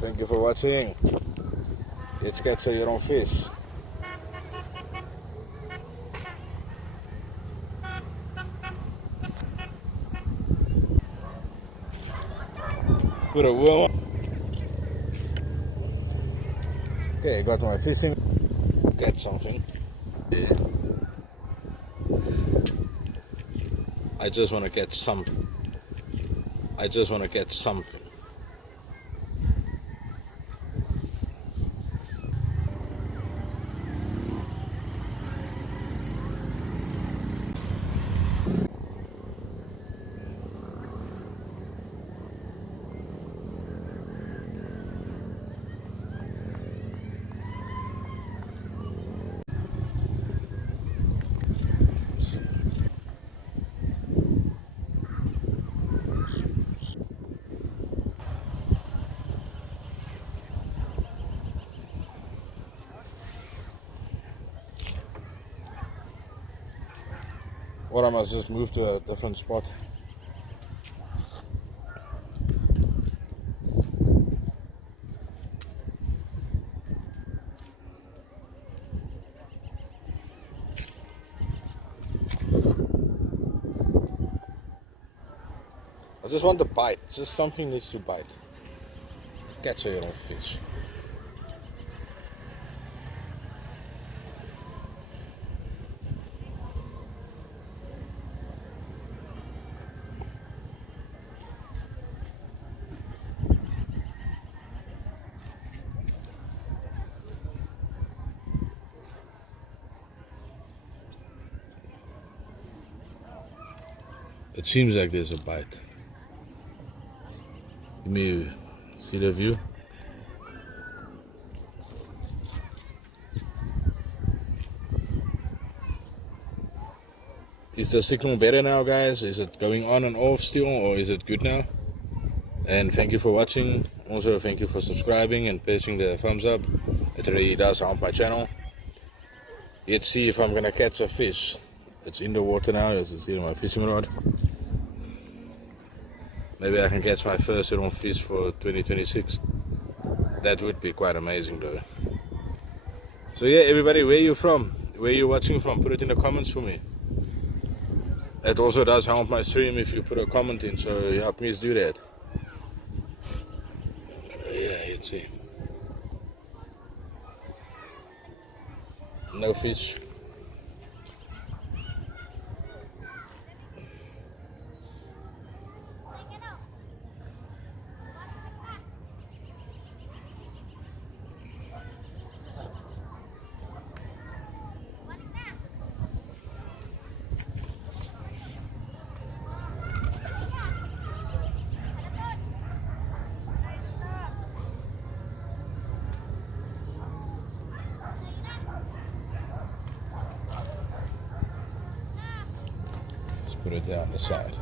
Thank you for watching. Let's catch your own fish. Put a worm. Okay, got my fishing. Catch something. Yeah. I just want to catch something. I just want to catch something. Or I must just move to a different spot. I just want to bite. Just something needs to bite. Catch your own fish. It seems like there's a bite. Let me see the view. Is the signal better now, guys? Is it going on and off still, or is it good now? And thank you for watching. Also, thank you for subscribing and pressing the thumbs up. It really does help my channel. Let's see if I'm gonna catch a fish. It's in the water now. As you see on my fishing rod. Maybe I can catch my first little fish for 2026. That would be quite amazing though. So yeah, everybody, where you from? Where you watching from? Put it in the comments for me. It also does help my stream if you put a comment in, so yeah, please do that. Yeah, let's see. No fish. Put it down the side.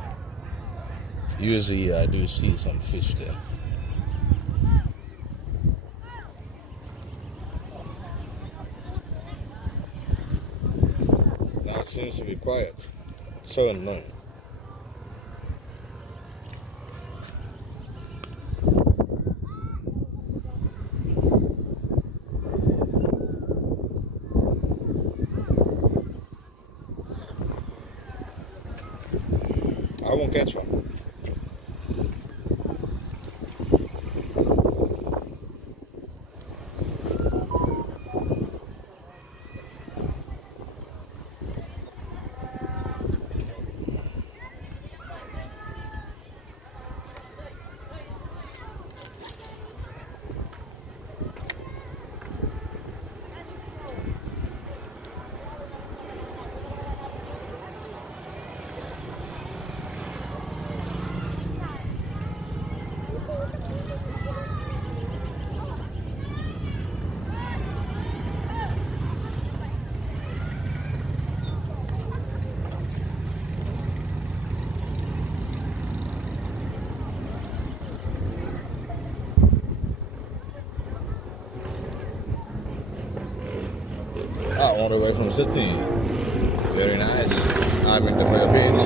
Usually I do see some fish there. Now it seems to be quiet. It's so annoying. I won't catch one. All the way from Sydney. Very nice. I'm in the Philippines.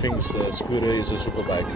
thinks scooter is a super bike.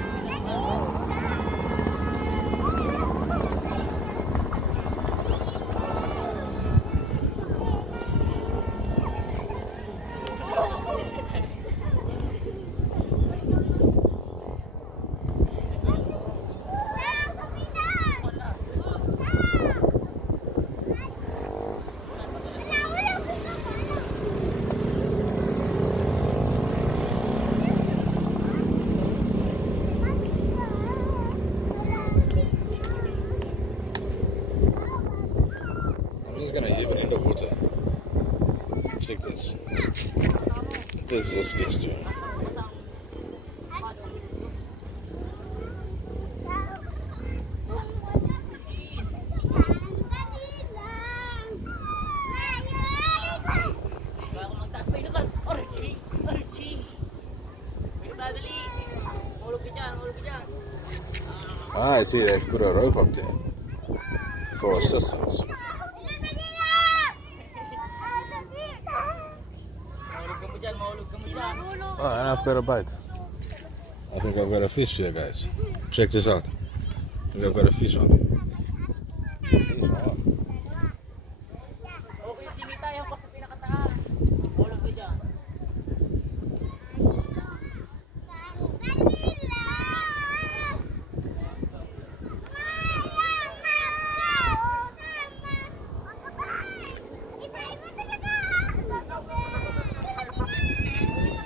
Gonna leave it in the water. Check this. This just gets to him. Ah, I see they've put a rope up there for assistance. Oh, and I've got a bite. I think I've got a fish here, guys. Check this out. I think I've got a fish on. Fish on.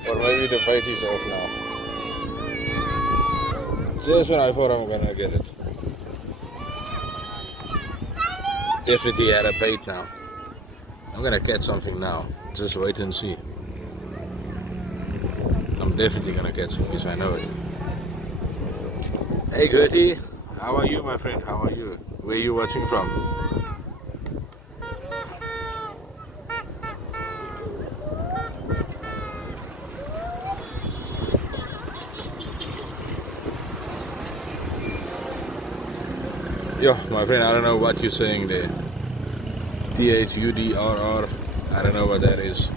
Or maybe the bite is off now. Just when I thought I'm gonna get it. Definitely had a bait now. I'm gonna catch something now. Just wait and see. I'm definitely gonna catch a fish, I know it. Hey Gertie, how are you, my friend? How are you? Where are you watching from? Yeah, my friend, I don't know what you're saying there. THUDRR, I don't know what that is.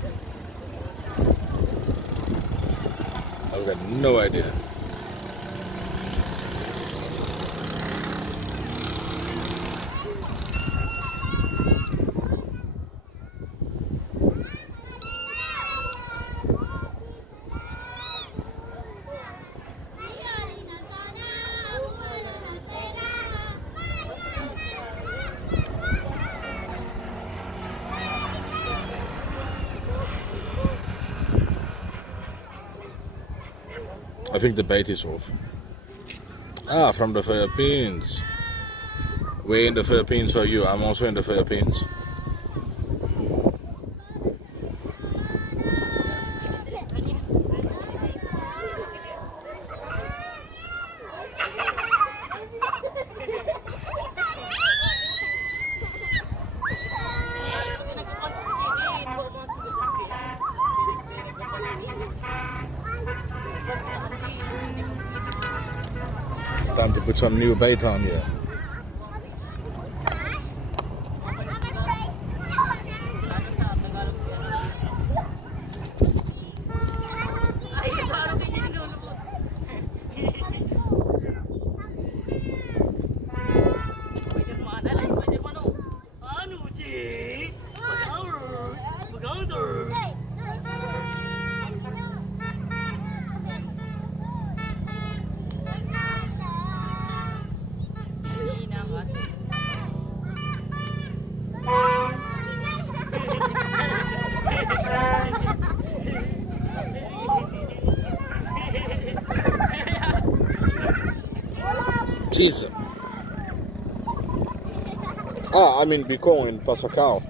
I've got no idea. I think the bait is off. Ah, from the Philippines. Where in the Philippines are you? I'm also in the Philippines. Time to put some new bait on here. Jesus. Ah, I'm in Bicol in Pasacao.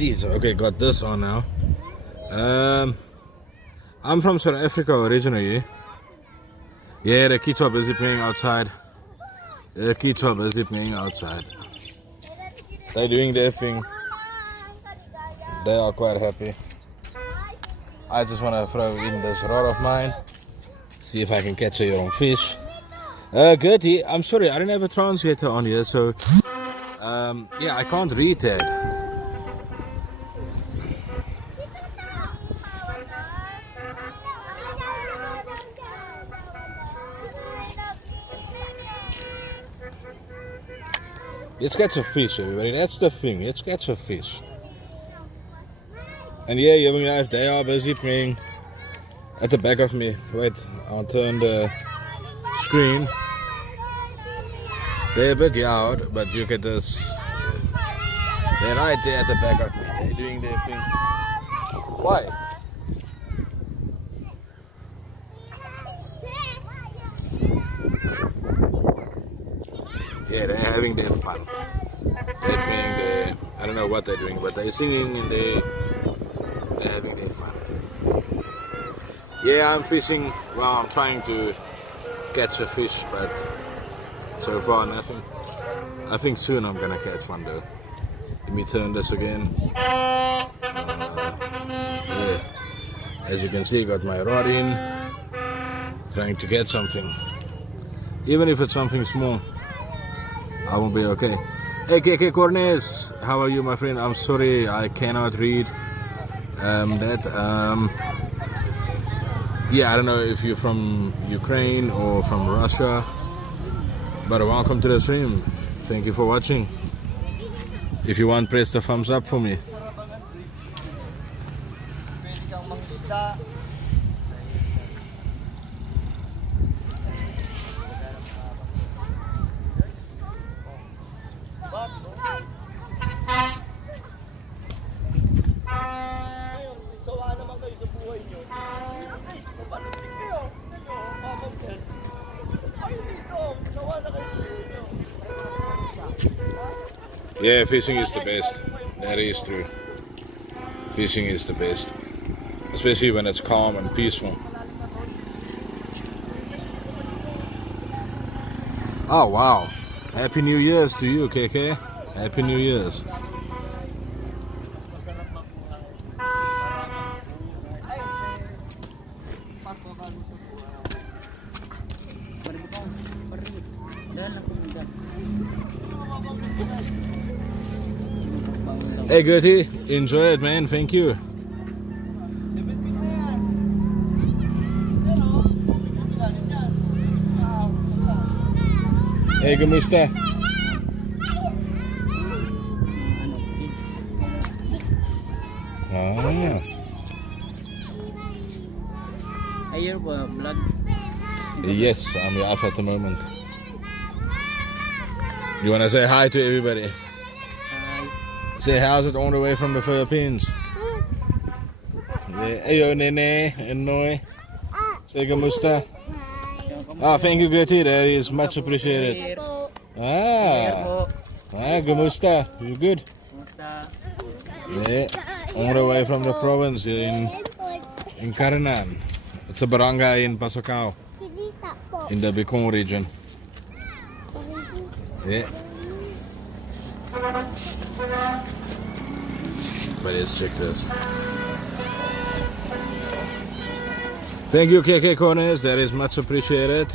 Jeez, okay, got this on now. I'm from South Africa originally. Yeah, the kids are busy playing outside. The kids are busy playing outside. They're doing their thing. They are quite happy. I just want to throw in this rod of mine. See if I can catch a young fish. Gertie, I'm sorry, I don't have a translator on here, so yeah, I can't read that. Let's catch a fish, everybody. That's the thing. Let's catch a fish. And yeah, you have they are busy playing at the back of me. Wait, I'll turn the screen. They're a bit loud, but you get this. They're right there at the back of me. They're doing their thing. Why? Yeah, they're having their fun. They're playing their, I don't know what they're doing, but they're singing and they're having their fun. Yeah, I'm fishing. Well, I'm trying to catch a fish, but so far nothing. I think soon I'm gonna catch one though. Let me turn this again. Yeah. As you can see, I got my rod in, trying to get something. Even if it's something small, I will be okay. Hey KK Cornes, how are you, my friend? I'm sorry I cannot read that. Yeah, I don't know if you're from Ukraine or from Russia, but welcome to the stream. Thank you for watching. If you want, press the thumbs up for me. Yeah, fishing is the best. That is true. Fishing is the best. Especially when it's calm and peaceful. Oh wow. Happy New Year's to you, KK. Happy New Year's. Hey Gertie, enjoy it man, thank you. Hey, kamusta? Ah. Are you vlog? Yes, I'm off at the moment. You wanna say hi to everybody? Say how's it on the way from the Philippines? Yeah. Ayo nene and Noy. Say kamusta? Ah, thank you Gertie, that is much appreciated. Ah, kamusta? You good? Yeah, on the way from the province in Karanan. It's a barangay in Pasokao, in the Bicol region. Yeah. But let's check this. Thank you KK Corners, that is much appreciated.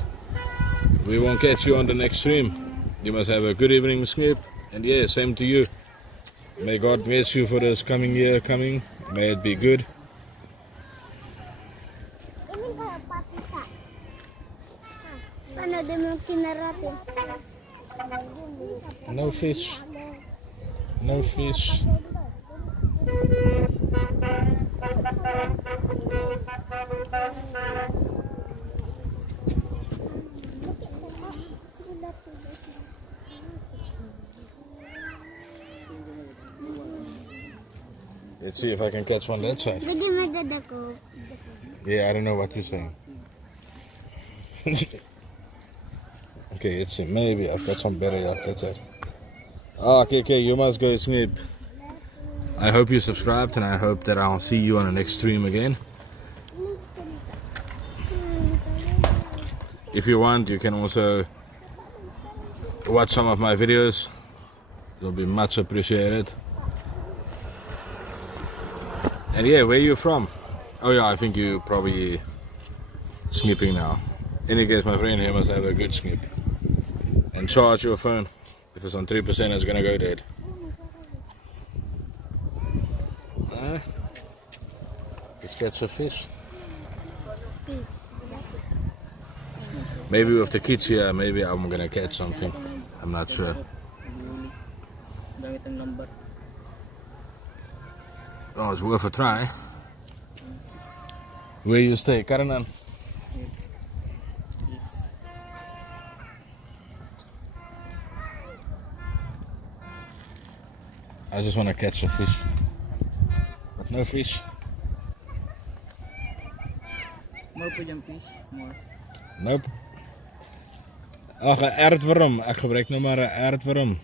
We won't catch you on the next stream. You must have a good evening, Miss Snip. And yeah, same to you. May God bless you for this coming year coming. May it be good. No fish. No fish. Let's see if I can catch one that side. Yeah, I don't know what you're saying. Okay, let's see. Maybe I've got some better luck that side. Ah, okay, you must go Snip. I hope you subscribed, and I hope that I'll see you on the next stream again. If you want, you can also watch some of my videos. It'll be much appreciated. And yeah, where are you from? Oh yeah, I think you probably snipping now. In any case, my friend here must have a good snip. And charge your phone. If it's on 3%, it's gonna go dead. Let's catch a fish. Maybe with the kids here, maybe I'm gonna catch something. I'm not sure. Gamit ang lambat. Oh, it's worth a try. Where you stay, Karanan? I just want to catch a fish, but no fish. More po dyan fish. More. Nope. Ach, een aardworm. Ik gebruik nog maar een aardworm.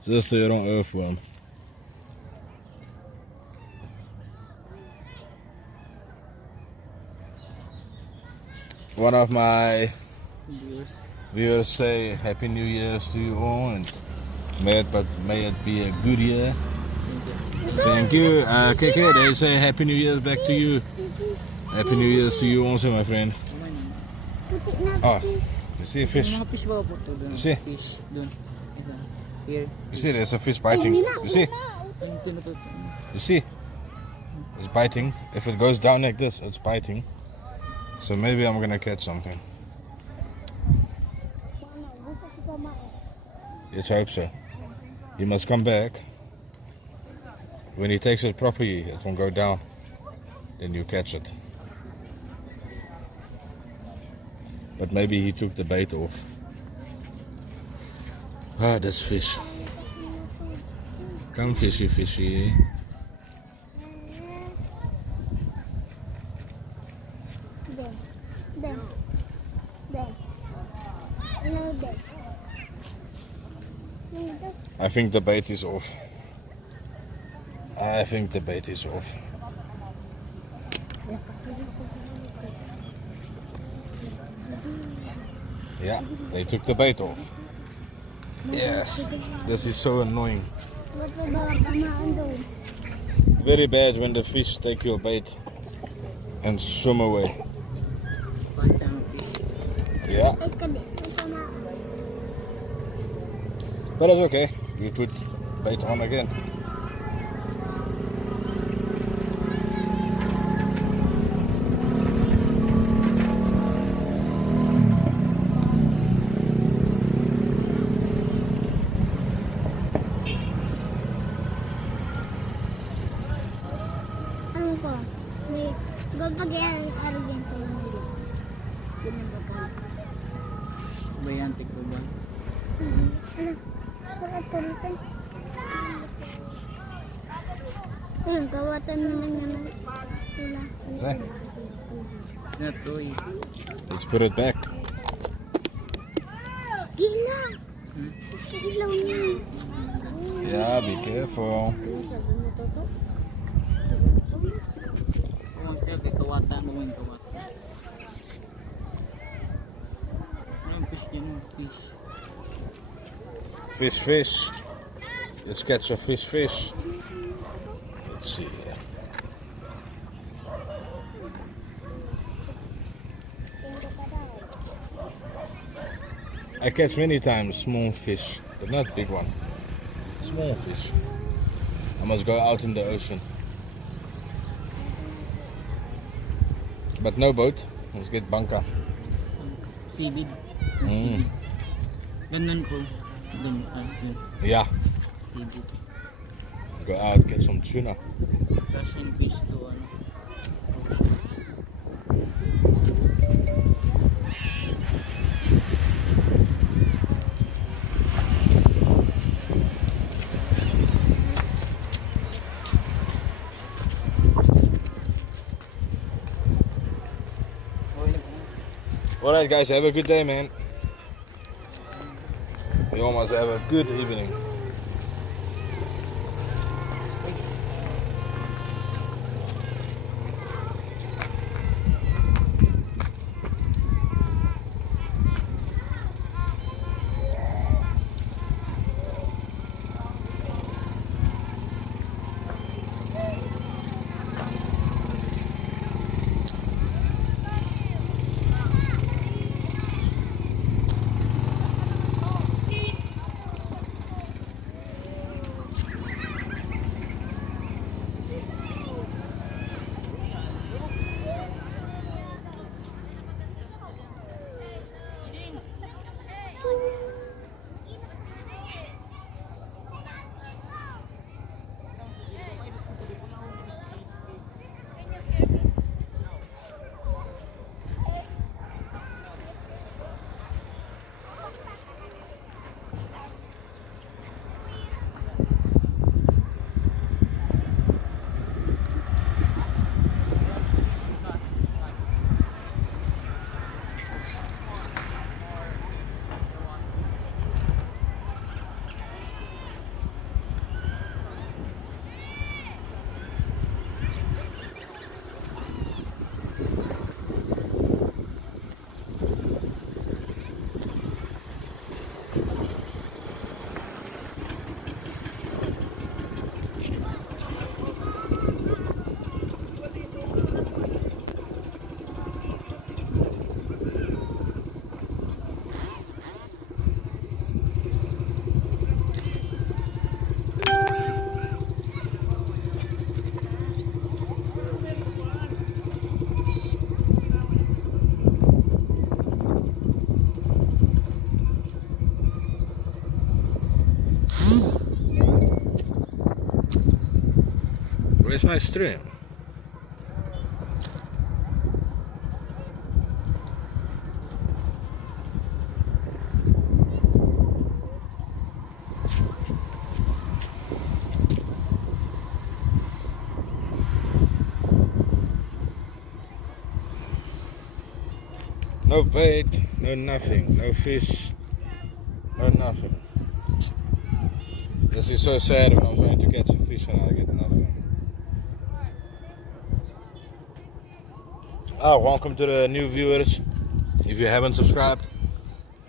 Just weer een earthworm. One of my viewers say Happy New Year's to you all, and may it be a good year. Thank you. KK, they say Happy New Year's back to you. Happy New Year's to you also, my friend. Oh, you see a fish? Mga fish ba po to? You see? Fish. Doon. Ito. Here. You see, there's a fish biting. You see? Yung tinutot. You see? It's biting. If it goes down like this, it's biting. So maybe I'm gonna catch something. Let's hope so. He must come back. When he takes it properly, it won't go down. Then you catch it. But maybe he took the bait off. Ah, this fish. Come fishy, fishy. I think the bait is off. I think the bait is off. Yeah, they took the bait off. Yes, this is so annoying. Very bad when the fish take your bait and swim away. Yeah. But it's okay. We put bait on again. Bayante ko ba? Kawatan mo lang See? It's not toy. Let's put it back. Gila! Ilaw niya. Yeah, be careful. Kung kaya kay kawata mo yung kawata. Anong fish yan? Fish. Fish, fish. Let's catch a fish, fish. Let's see. I catch many times small fish, but not big one. Small fish. I must go out in the ocean. But no boat. Let's get bunker. Seaweed. Mm. Ganun po. Ganun. Yun. Yeah. Seaweed. Go out, get some tuna. Russian fish to ano. Alright guys, have a good day, man. You all must have a good evening. Where's my stream? No bait, no nothing, no fish, no nothing. This is so sad when I'm trying to catch a fish and I get nothing. Oh, welcome to the new viewers. If you haven't subscribed,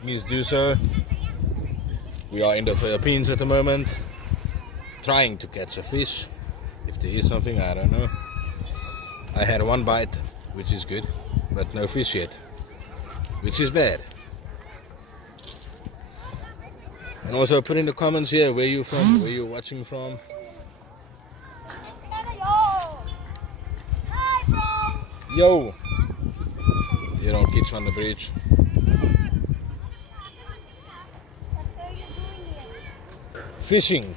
please do so. We are in the Philippines at the moment, trying to catch a fish. If there is something, I don't know. I had one bite, which is good, but no fish yet, which is bad. And also put in the comments here where you're from, where you're watching from. Hi, bro. Yo! You don't catch on the bridge. What are you doing here? Fishing.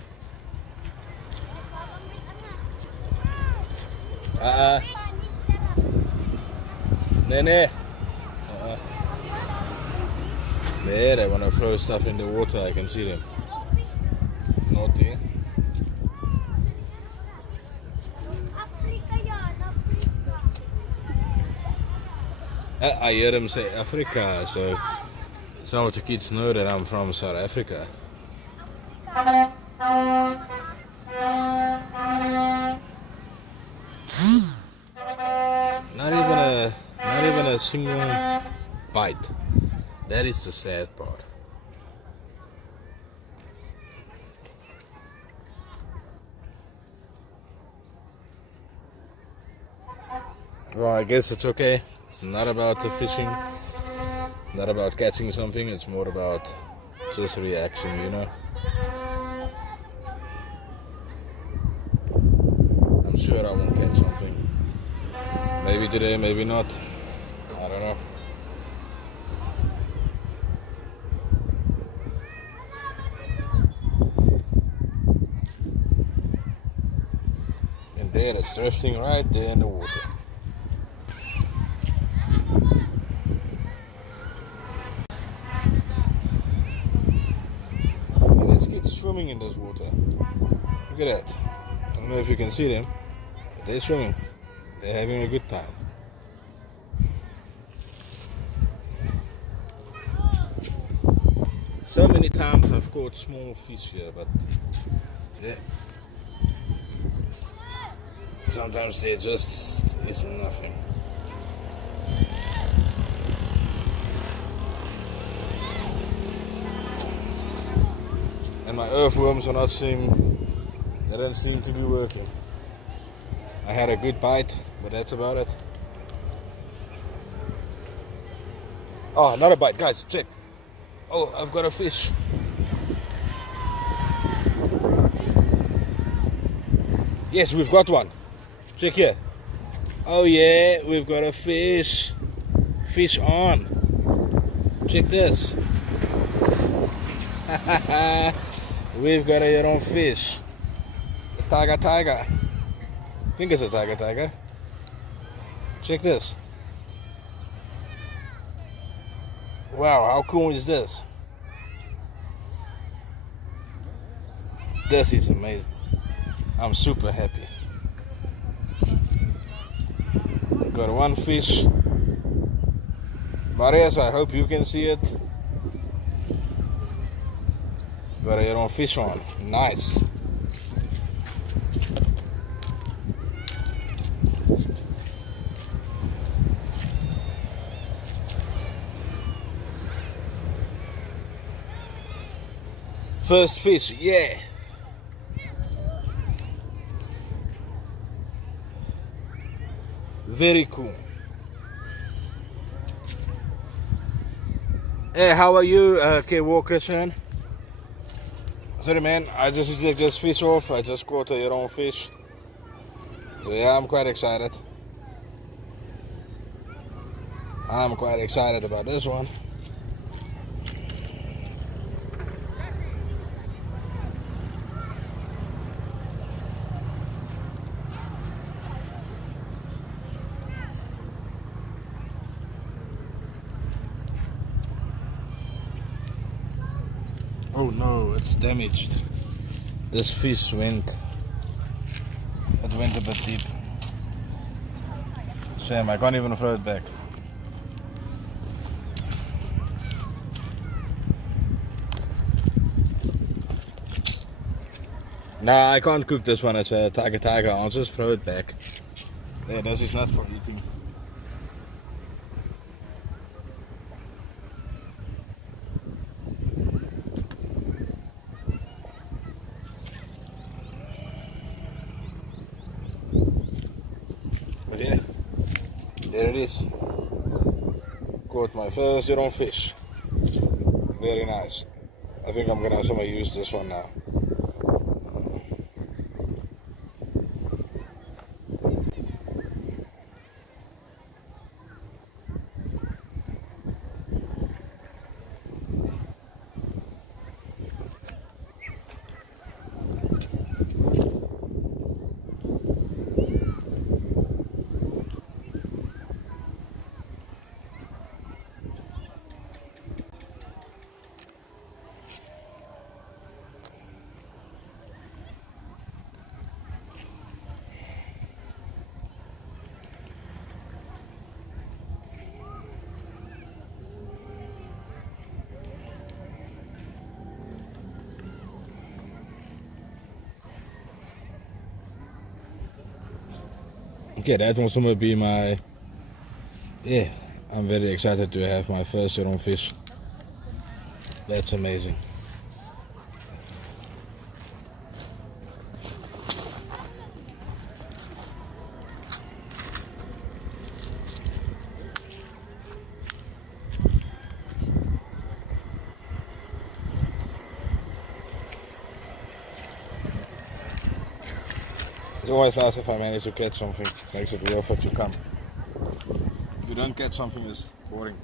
Nene. There, they want to throw stuff in the water. I can see them. Naughty. Africa yan, Africa. I hear them say Africa, so some of the kids know that I'm from South Africa. Not even a single bite. That is the sad part. Well, I guess it's okay. It's not about the fishing. It's not about catching something. It's more about just reaction, you know. I'm sure I won't catch something. Maybe today, maybe not. I don't know. And there, it's drifting right there in the water. And there's kids swimming in this water. Look at that. I don't know if you can see them, but they're swimming. They're having a good time. So many times I've caught small fish here, but yeah, sometimes there just isn't nothing. And my earthworms are not they don't seem to be working. I had a good bite, but that's about it. Oh, another bite, guys, check. Oh, I've got a fish. Yes, we've got one. Check here. Oh yeah, we've got a fish. Fish on. Check this. We've got a your own fish. A tiger. I think it's a tiger. Check this. Wow, how cool is this? This is amazing. I'm super happy. Got one fish. Marius, I hope you can see it. Got your own fish on. Nice. First fish, yeah. Very cool. Hey, how are you, K Walker, son? Sorry, man. I just took this fish off. I just caught your own fish. So yeah, I'm quite excited. I'm quite excited about this one. Oh no, it's damaged. This fish went a bit deep. Shame, I can't even throw it back. Nah, I can't cook this one. It's a tiger. I'll just throw it back. Yeah, this is not for eating. But yeah, there it is. Caught my first year on fish. Very nice. I think I'm gonna somehow use this one now. Okay, that was gonna be my, yeah, I'm very excited to have my first year on fish. That's amazing. It's always nice if I manage to catch something. Makes it worth it to come. If you don't catch something, it's boring.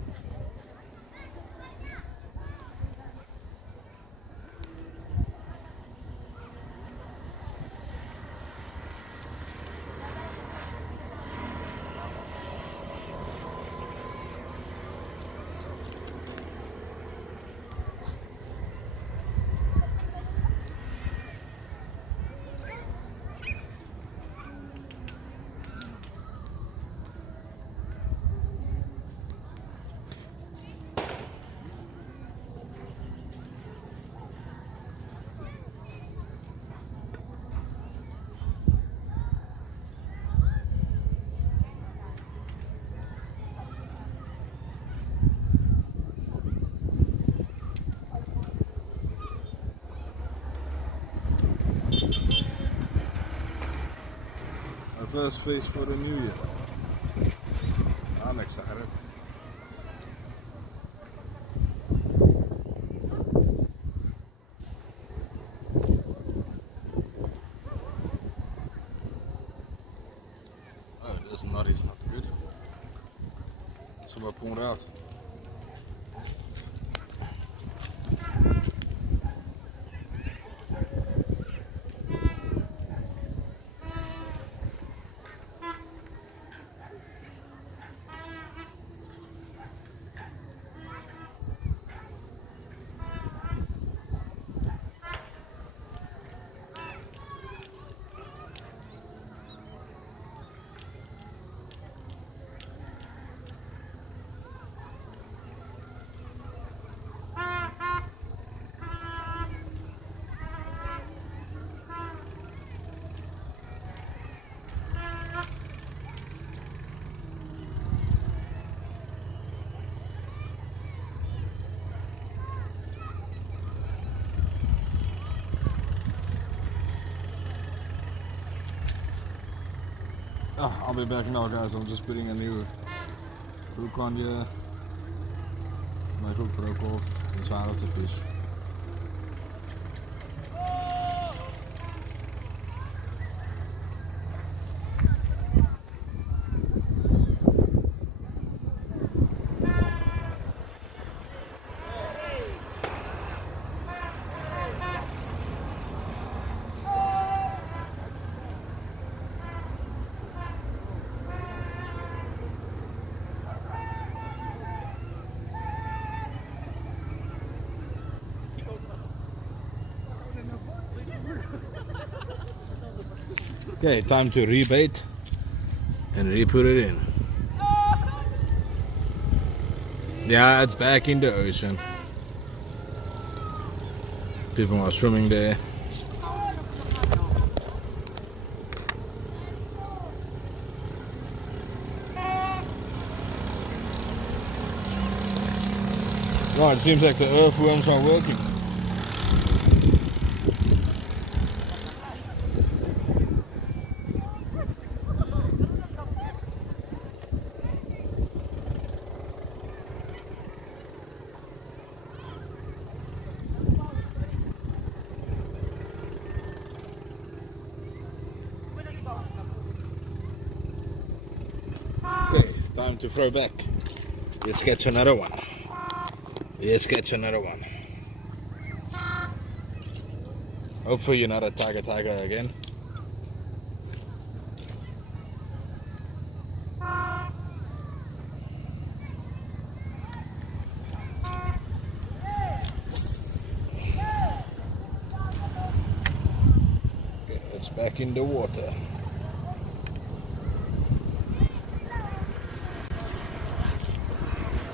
My first fish for the new year. I'm excited. Oh, this knot is not good. It's about pulled out. I'll be back now, guys. I'm just putting a new hook on here. My hook broke off inside of the fish. Okay, time to rebait and re-put it in. Yeah, it's back in the ocean. People are swimming there. Well, it seems like the earthworms are working. Okay, time to throw back. Let's catch another one. Let's catch another one. Hopefully you're not a tiger again. Okay, it's back in the water.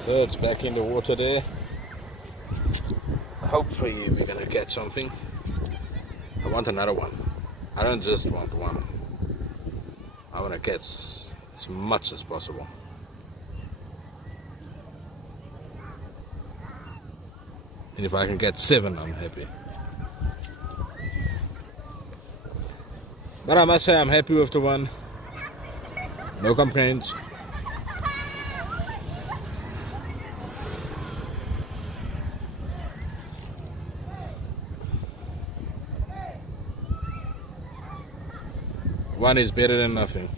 So it's back in the water there. Hopefully we're gonna catch something. I want another one. I don't just want one. I want to catch as much as possible. And if I can get 7, I'm happy. But I must say I'm happy with the one. No complaints. One is better than nothing.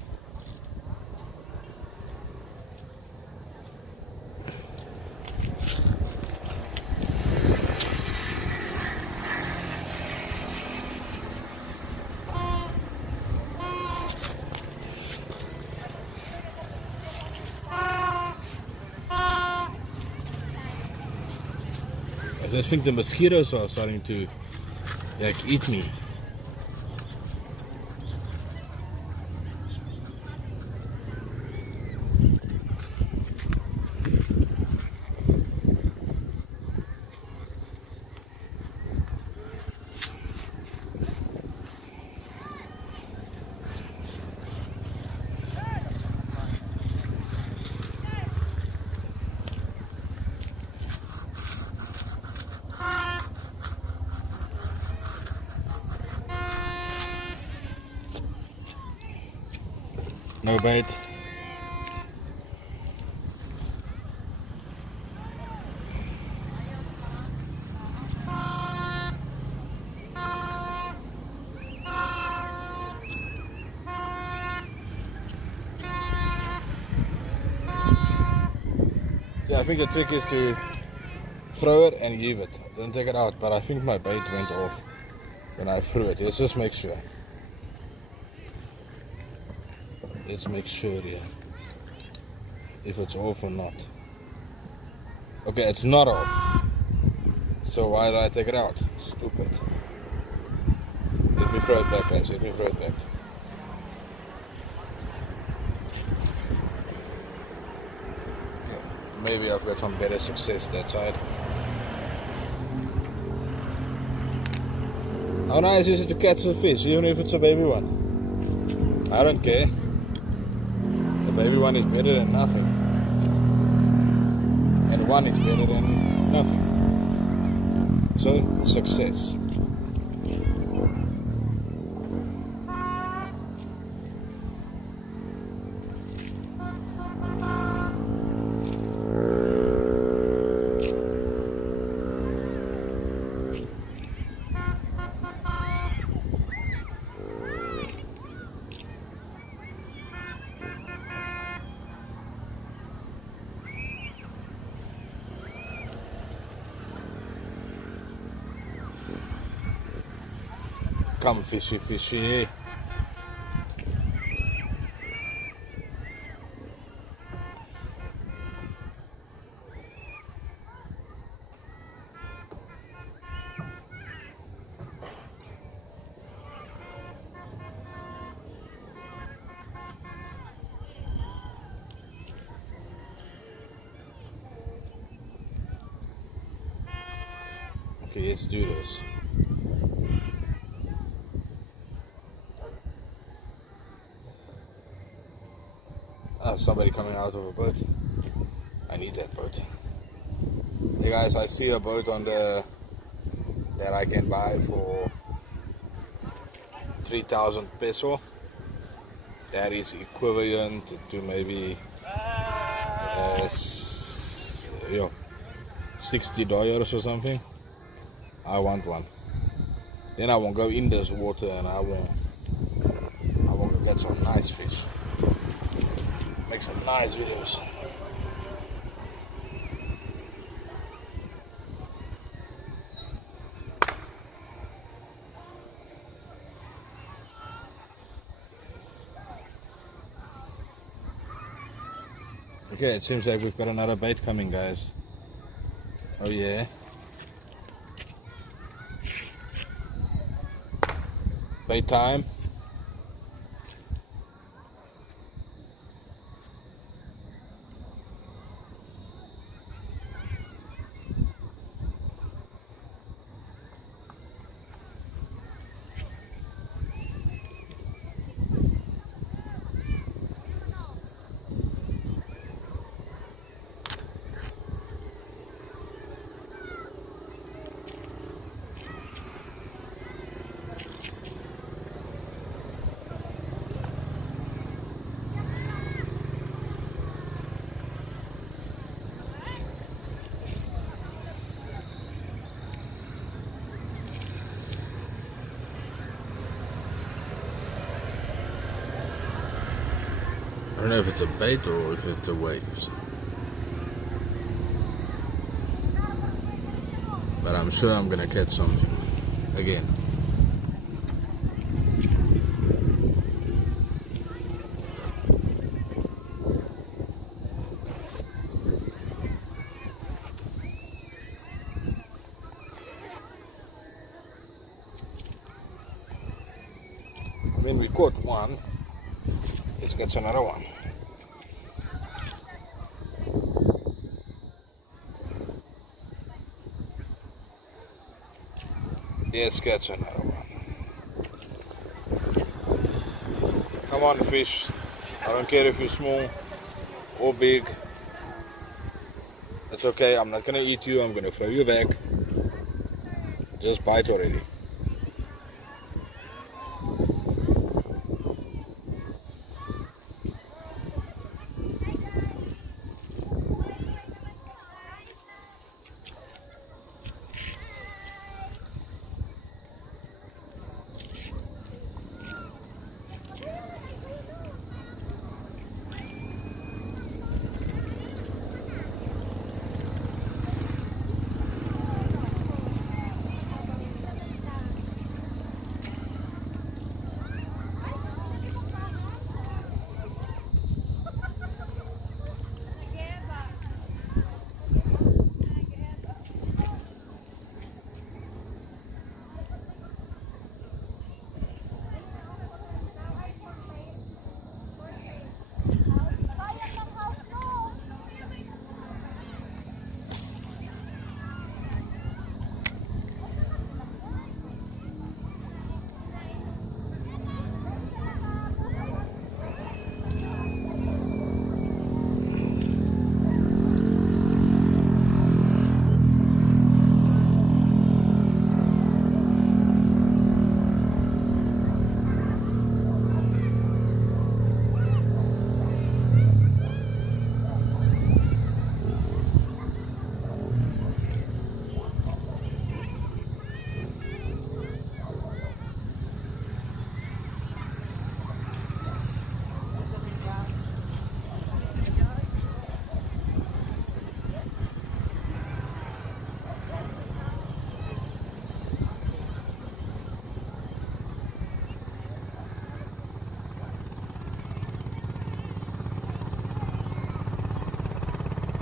I just think the mosquitoes are starting to like eat me. No bait. See, I think the trick is to throw it and leave it. Don't take it out, but I think my bait went off when I threw it. Let's just make sure. Let's make sure here if it's off or not. Okay, it's not off. So why did I take it out? Stupid. Let me throw it back, guys. Let me throw it back. Maybe I've got some better success that side. How nice is it to catch a fish, even if it's a baby one? I don't care. The baby one is better than nothing. And one is better than nothing. So, success. Come fishy, fishy. Okay, let's do this. Oh, somebody coming out of a boat. I need that boat. Hey guys, I see a boat on the that I can buy for 3,000 peso. That is equivalent to maybe $60 or something. I want one. Then I will go in this water and I will go get some nice fish. Make some nice videos. Okay, it seems like we've got another bait coming, guys. Oh yeah. Bait time. I don't know if it's a bait or if it's the waves. But I'm sure I'm gonna catch something again. I mean, we caught one. Let's catch another one. Let's catch another one. Come on, fish. I don't care if you're small or big. It's okay. I'm not gonna eat you. I'm gonna throw you back. Just bite already.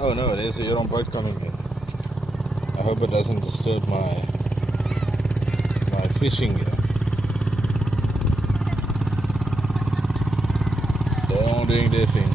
Oh no, there's a your own boat coming in. I hope it doesn't disturb my fishing here. They're all doing their thing.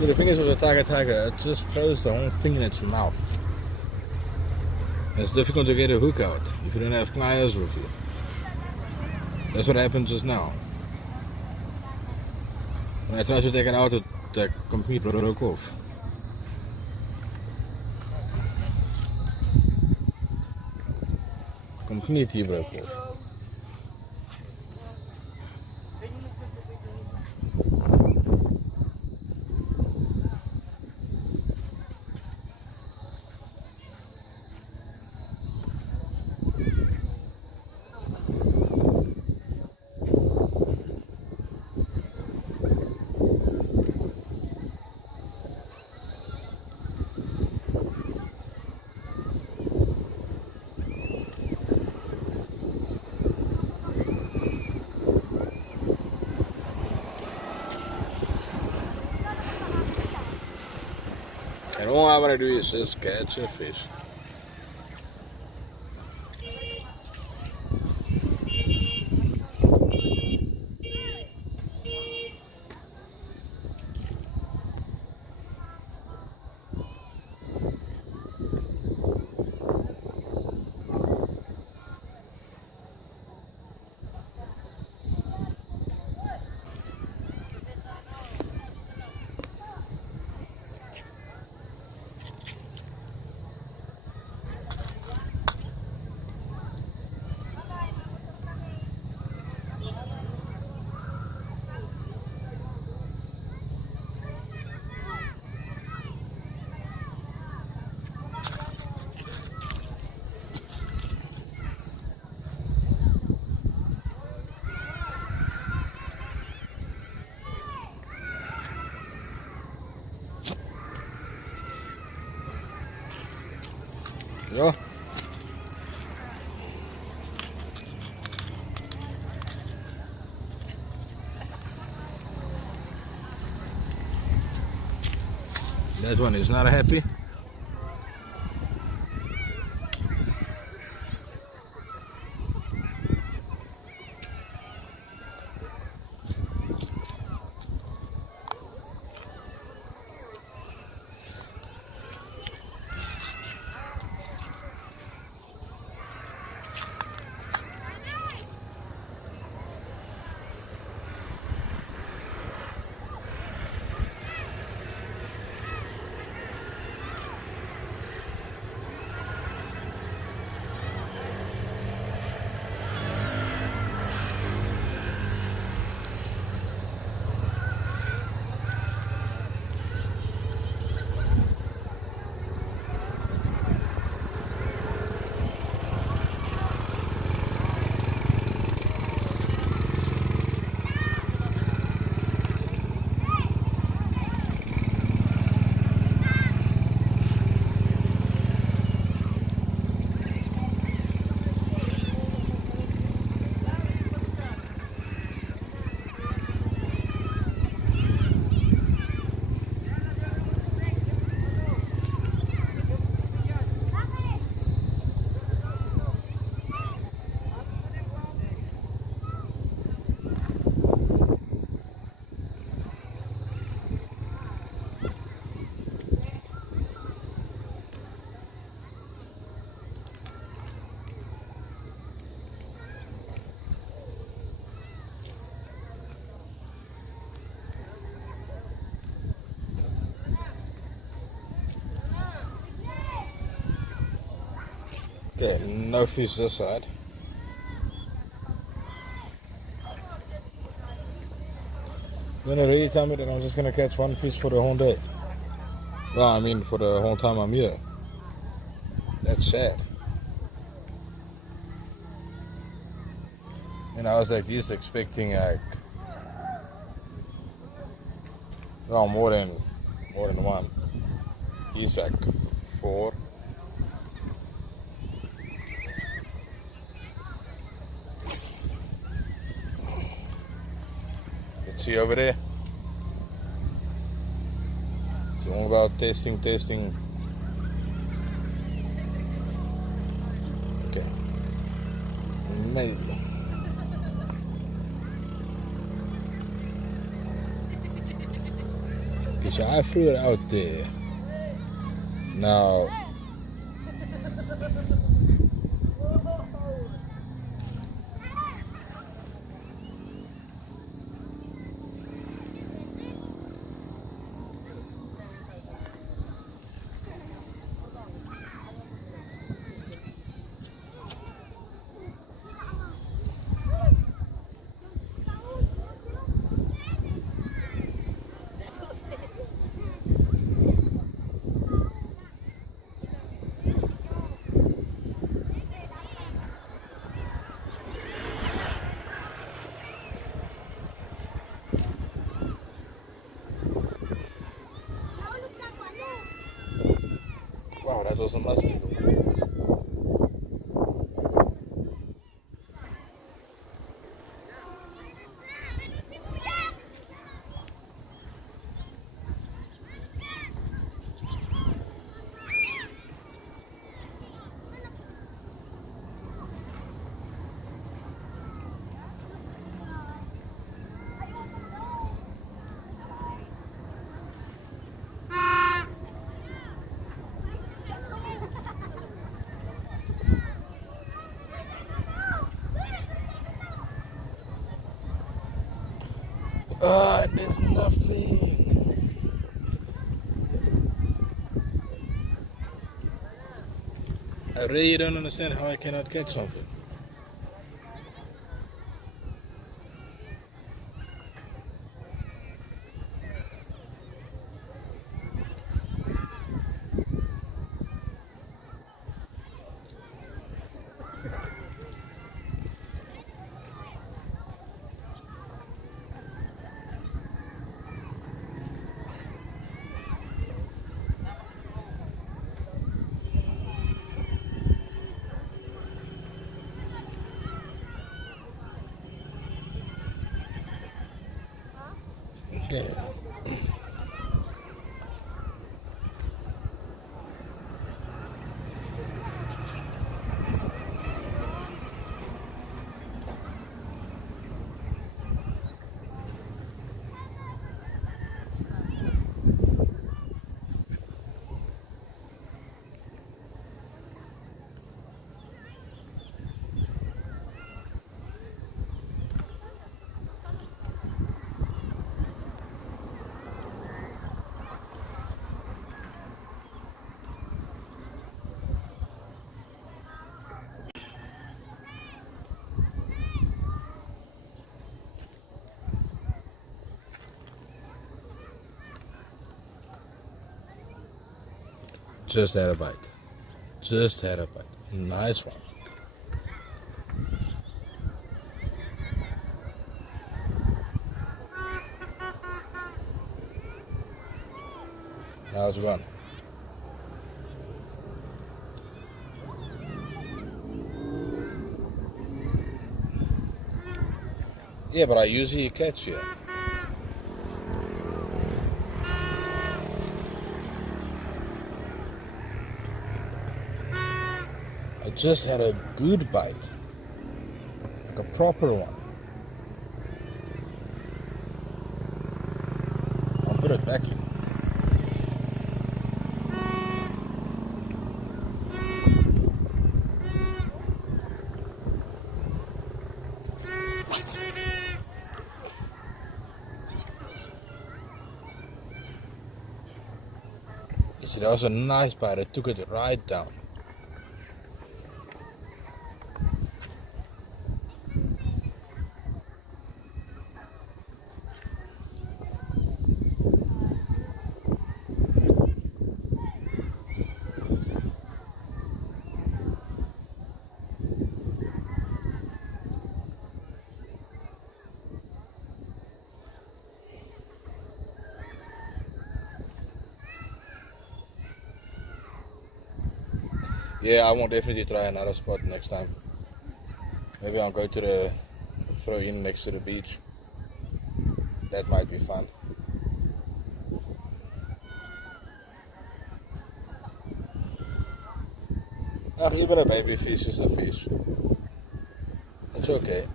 Yeah, the thing is with a tiger, it just throws the whole thing in its mouth. And it's difficult to get a hook out if you don't have pliers with you. That's what happened just now. When I tried to take it out, it completely broke off. Completely broke off. And all I want to do is just catch a fish. Ja. That one is not happy. Okay, no fish this side. You're gonna really tell me that I'm just gonna catch one fish for the whole day? Well, I mean for the whole time I'm here. That's sad. And I was like just expecting like more than one. He's like 4. See over there? It's all about testing. Okay. Maybe. So I threw it out there. Now, wow, that was a mustard. And there's nothing. I really don't understand how I cannot catch something. Okay. Just had a bite. Just had a bite. Nice one. Now it's gone. Yeah, but I usually catch here. I just had a good bite, like a proper one. I'll put it back in. You see, that was a nice bite. I took it right down. Yeah, I won't definitely try another spot next time. Maybe I'll go to the throw in next to the beach. That might be fun. Not even a baby fish is a fish. It's okay.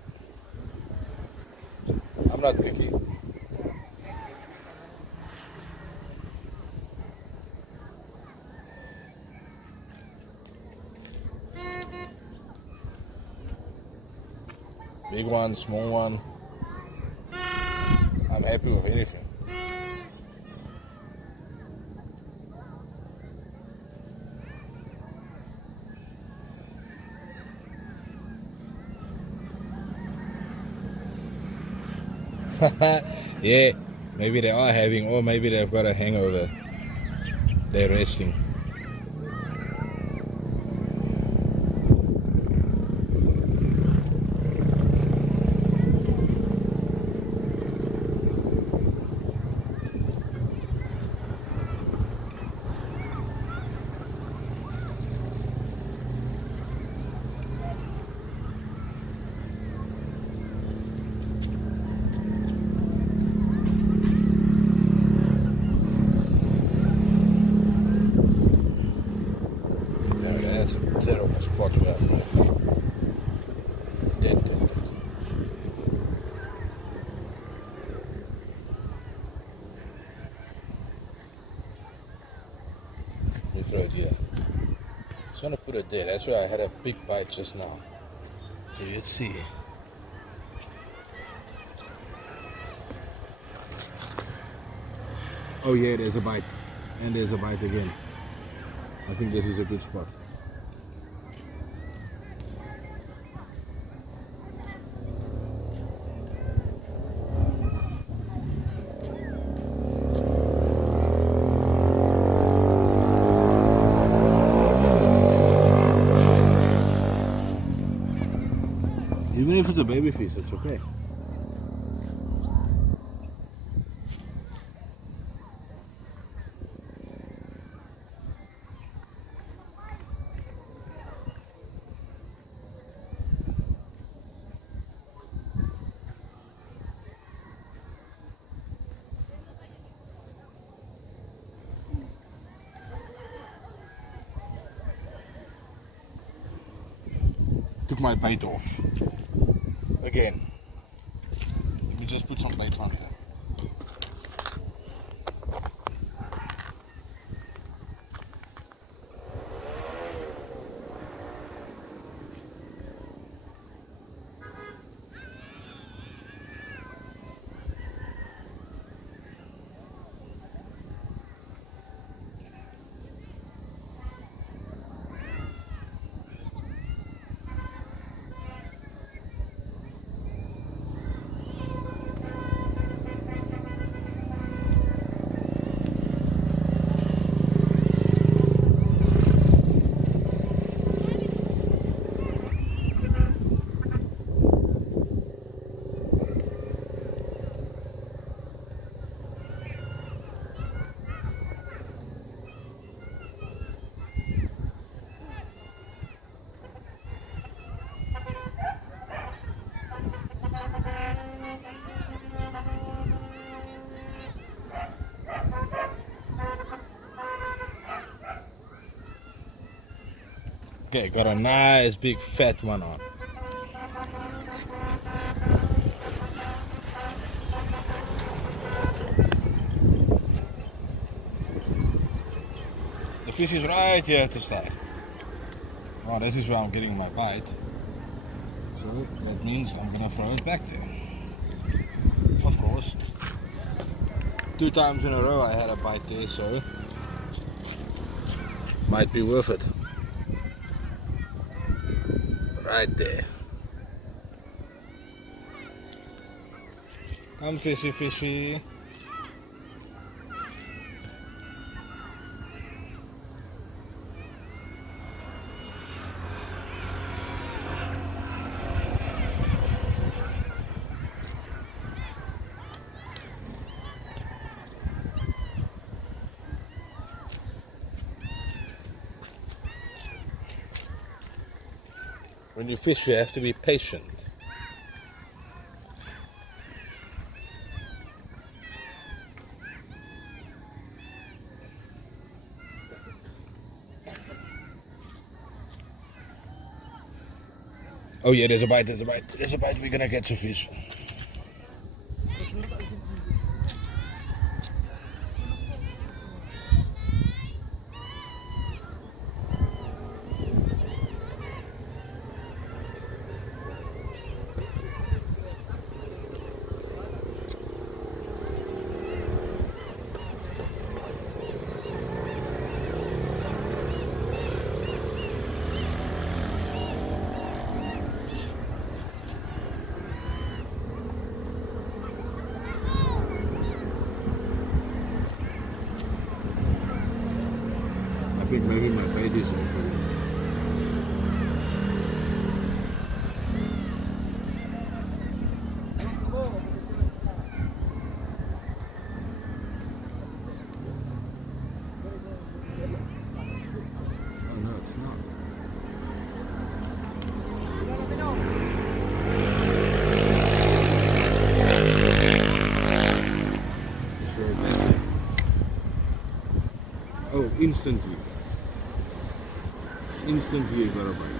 I'm not picky. Big one, small one. I'm happy with anything. Yeah, maybe they are having, or maybe they've got a hangover. They're resting. That's a terrible spot to have here. Dead. Let me throw it here. Just want to put it there. That's where I had a big bite just now. So you can see. Oh yeah, there's a bite. And there's a bite again. I think this is a good spot. Even if it's a baby fish, it's okay. Took my bait off. Again. Let me just put some bait on here. Okay, got a nice big fat one on. The fish is right here at the side. Oh, this is where I'm getting my bite. So that means I'm gonna throw it back there. Of course. 2 times in a row I had a bite there, so might be worth it. Right there. Come fishy fishy. When you fish, you have to be patient. Oh yeah, there's a bite, there's a bite, there's a bite. We're gonna catch a fish. think maybe my bait is off. Oh no, it's not. It's very bad. Oh, instantly. Instantly I got a bite.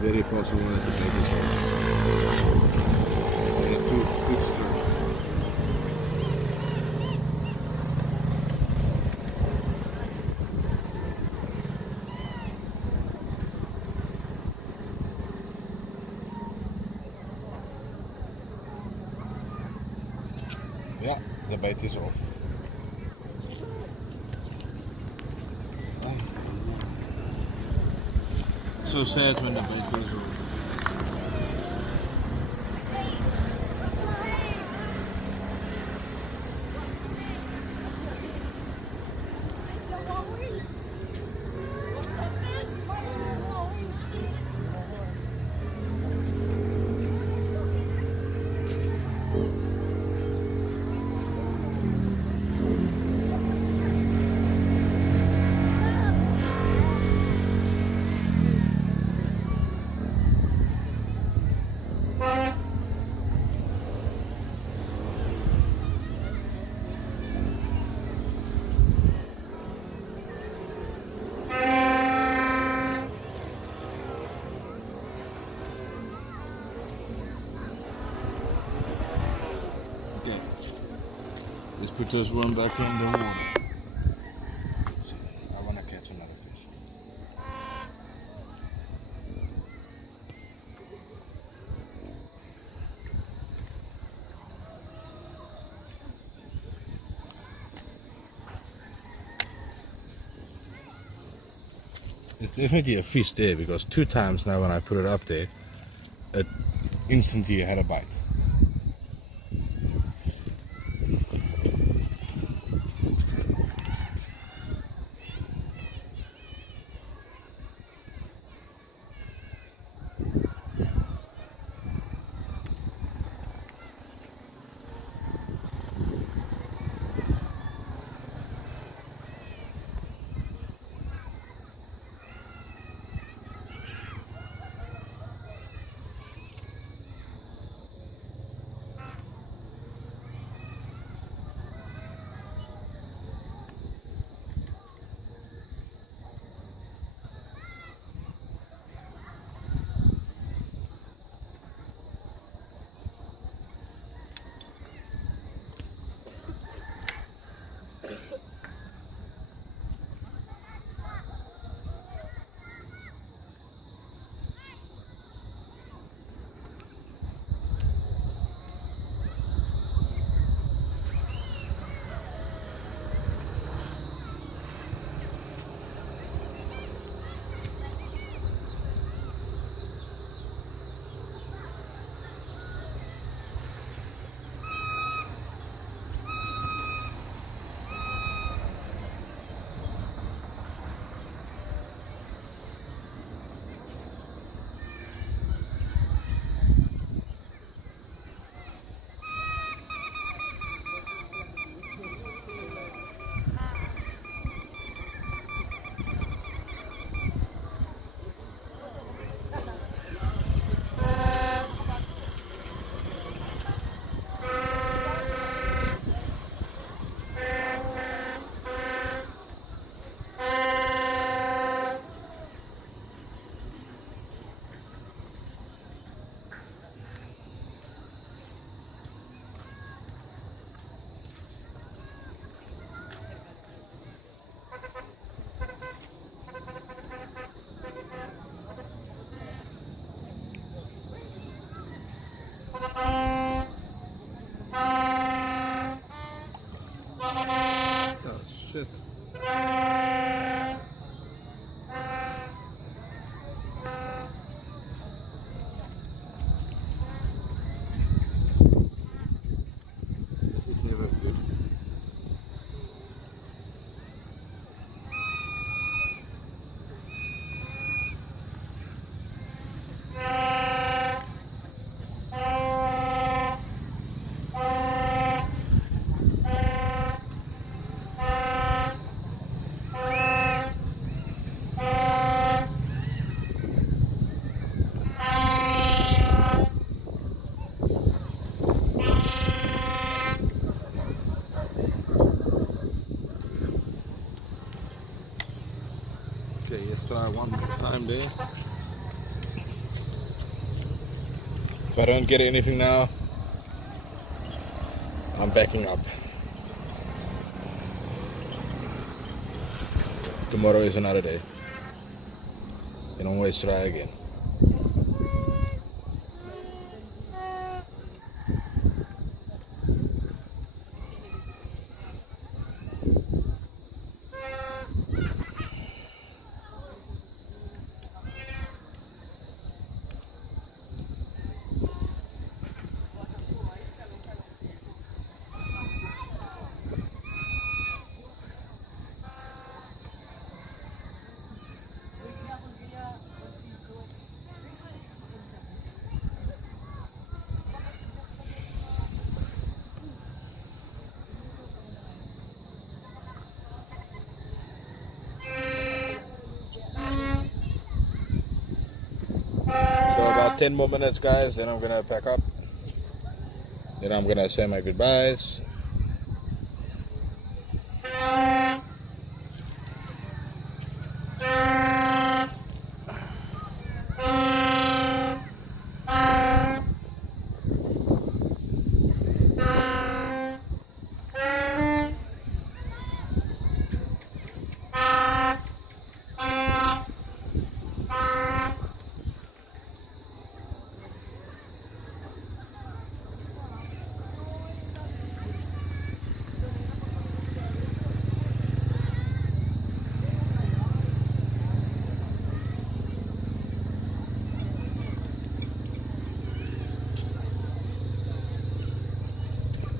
Very possible that the bait is off. Yeah, good start. Yeah, the bait is off. So sad when the bait goes off. Okay, let's put this one back in the water. I want to catch another fish. It's definitely a fish there because 2 times now when I put it up there, it instantly had a bite. it. This is never good. Okay, let's try one more time there. If I don't get anything now, I'm backing up. Tomorrow is another day. You can always try again. So about 10 more minutes, guys, then I'm gonna pack up. Then I'm gonna say my goodbyes.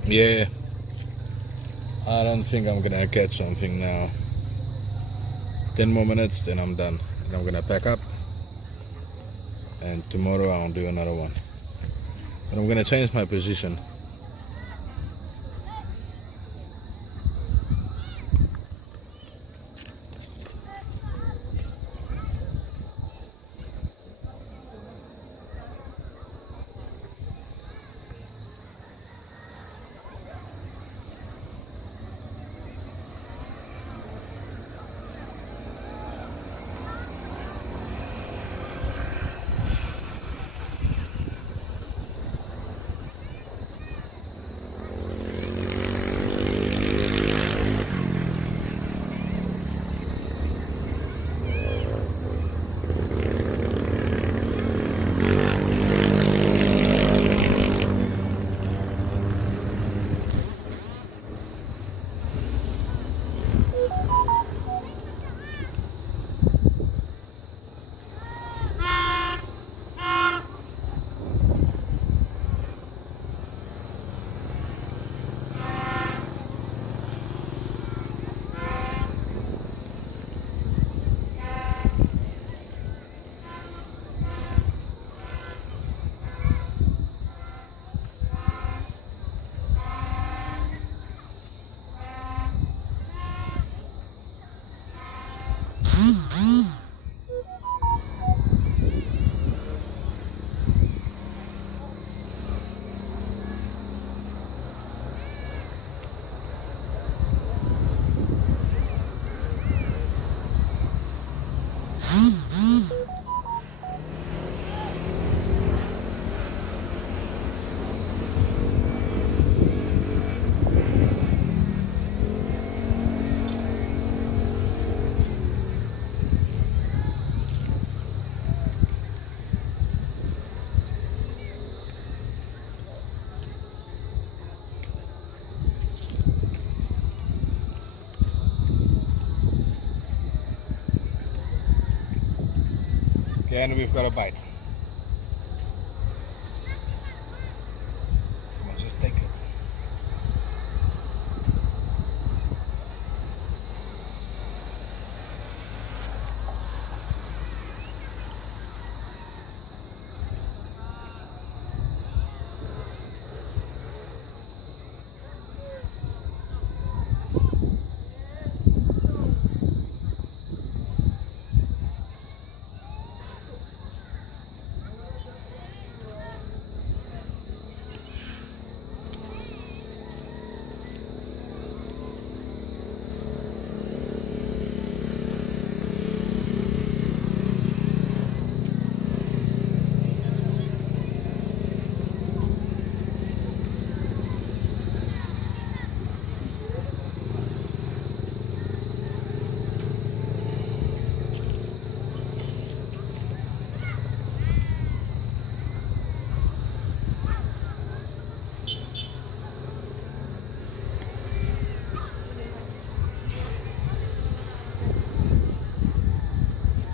Yeah, I don't think I'm gonna catch something now. 10 more minutes, then I'm done. And I'm gonna pack up. And tomorrow I'll do another one. But I'm gonna change my position. Okay, and we've got a bite. Come on, just take it.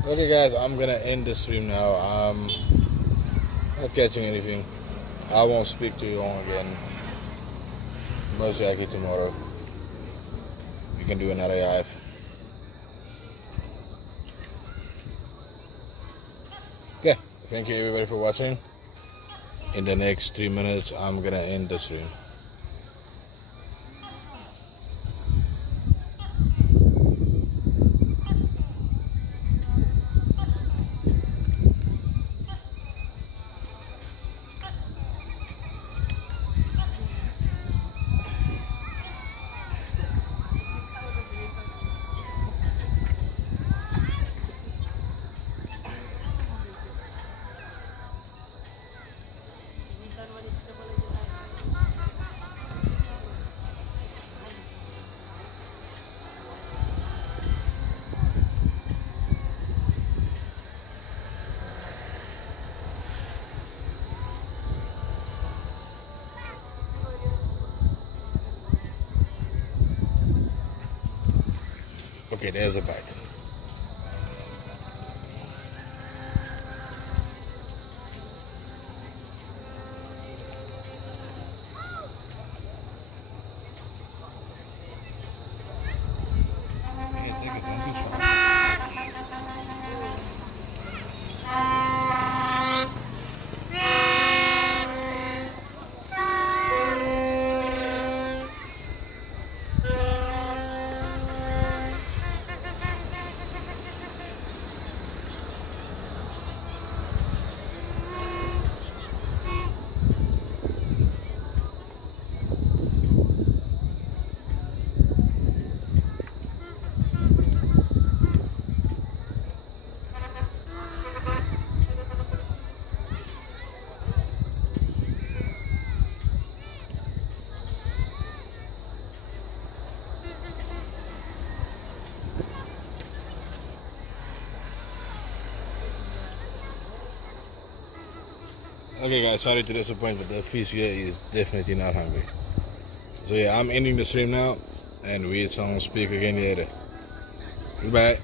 Okay guys, I'm gonna end the stream now. I'm not catching anything. I won't speak to you all again. Most likely tomorrow. We can do another live. Okay, thank you everybody for watching. In the next 3 minutes, I'm gonna end the stream. Okay, there's a bite. Yeah, take it, don't be shy. Okay guys, sorry to disappoint, but the fish here is definitely not hungry. So yeah, I'm ending the stream now, and we shall speak again later. Goodbye.